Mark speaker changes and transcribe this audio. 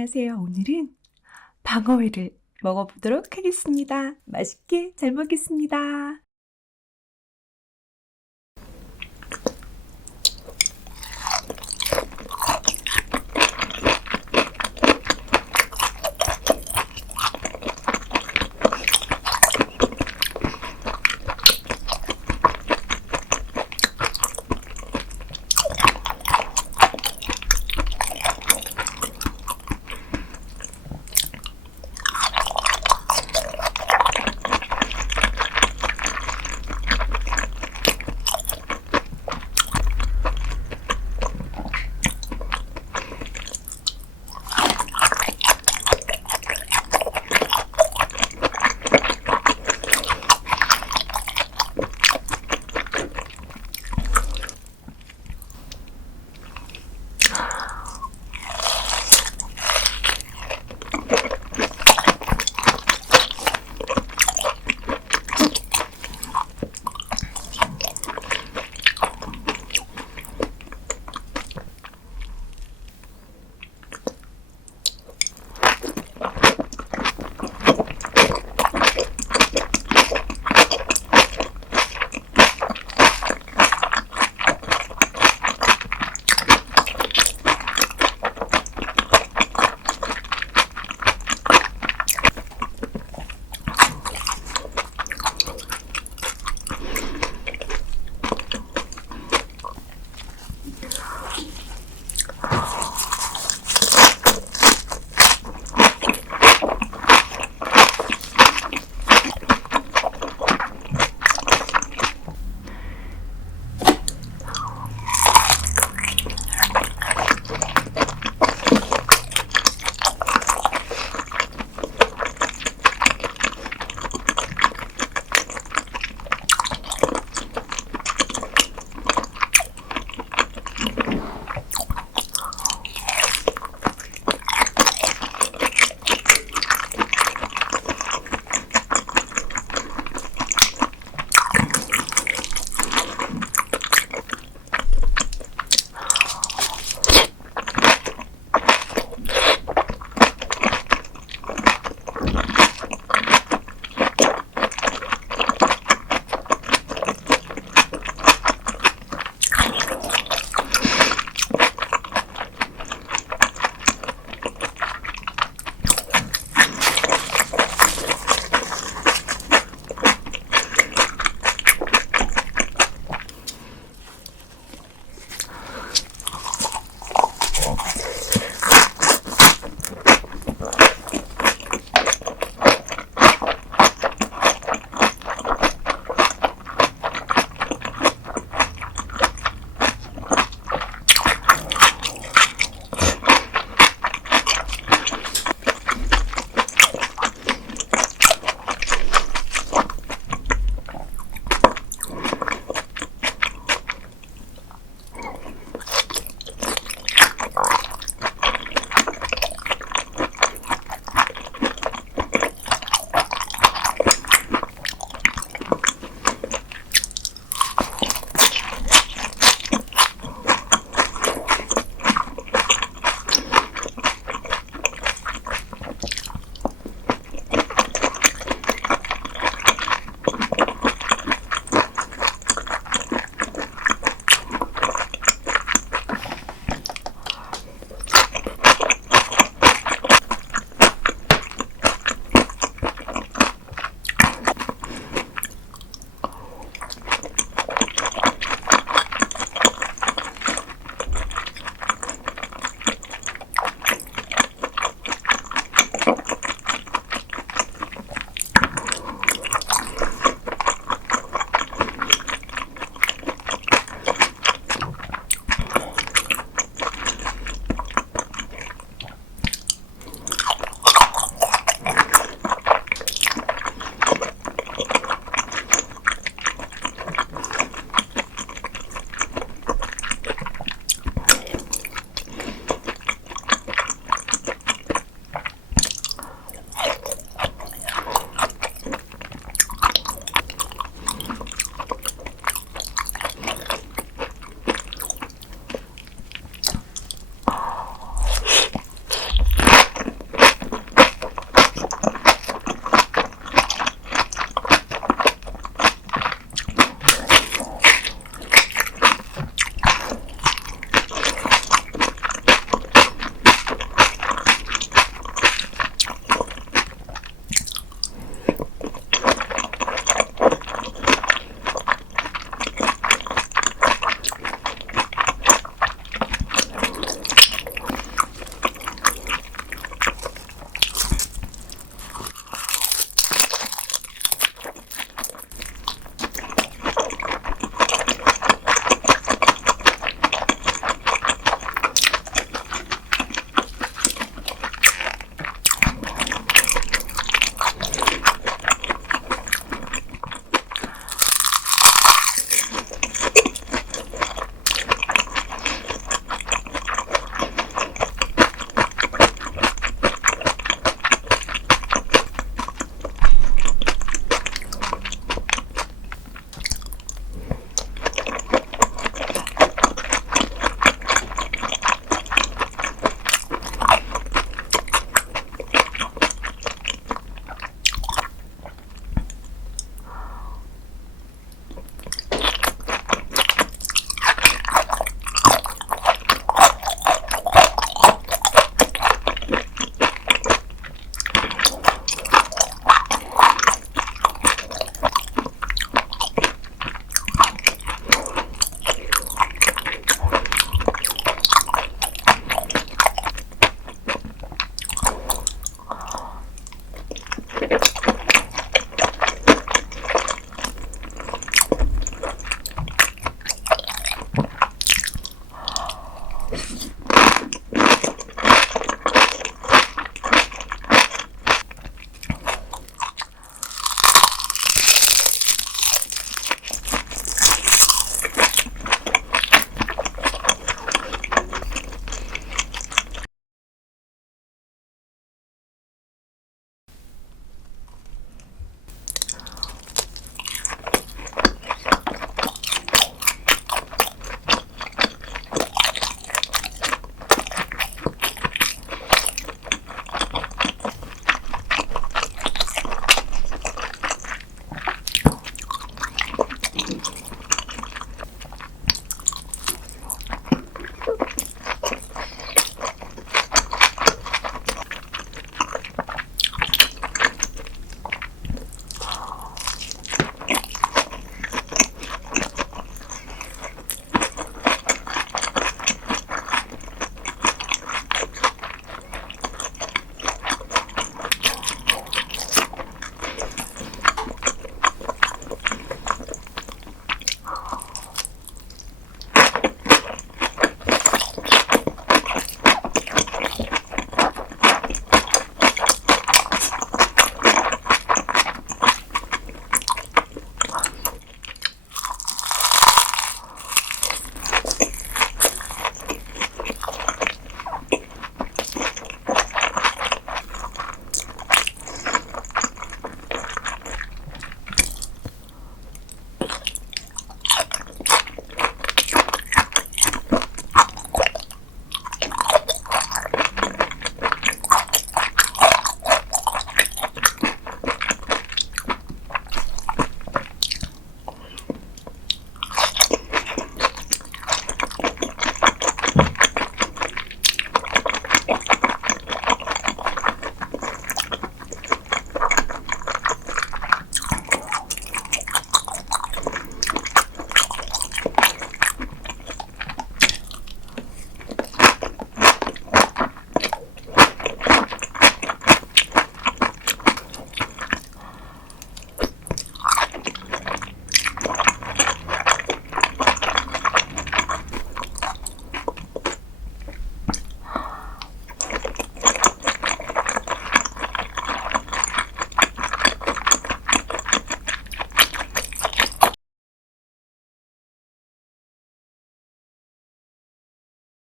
Speaker 1: 안녕하세요. 오늘은 방어회를 먹어보도록 하겠습니다. 맛있게 잘 먹겠습니다.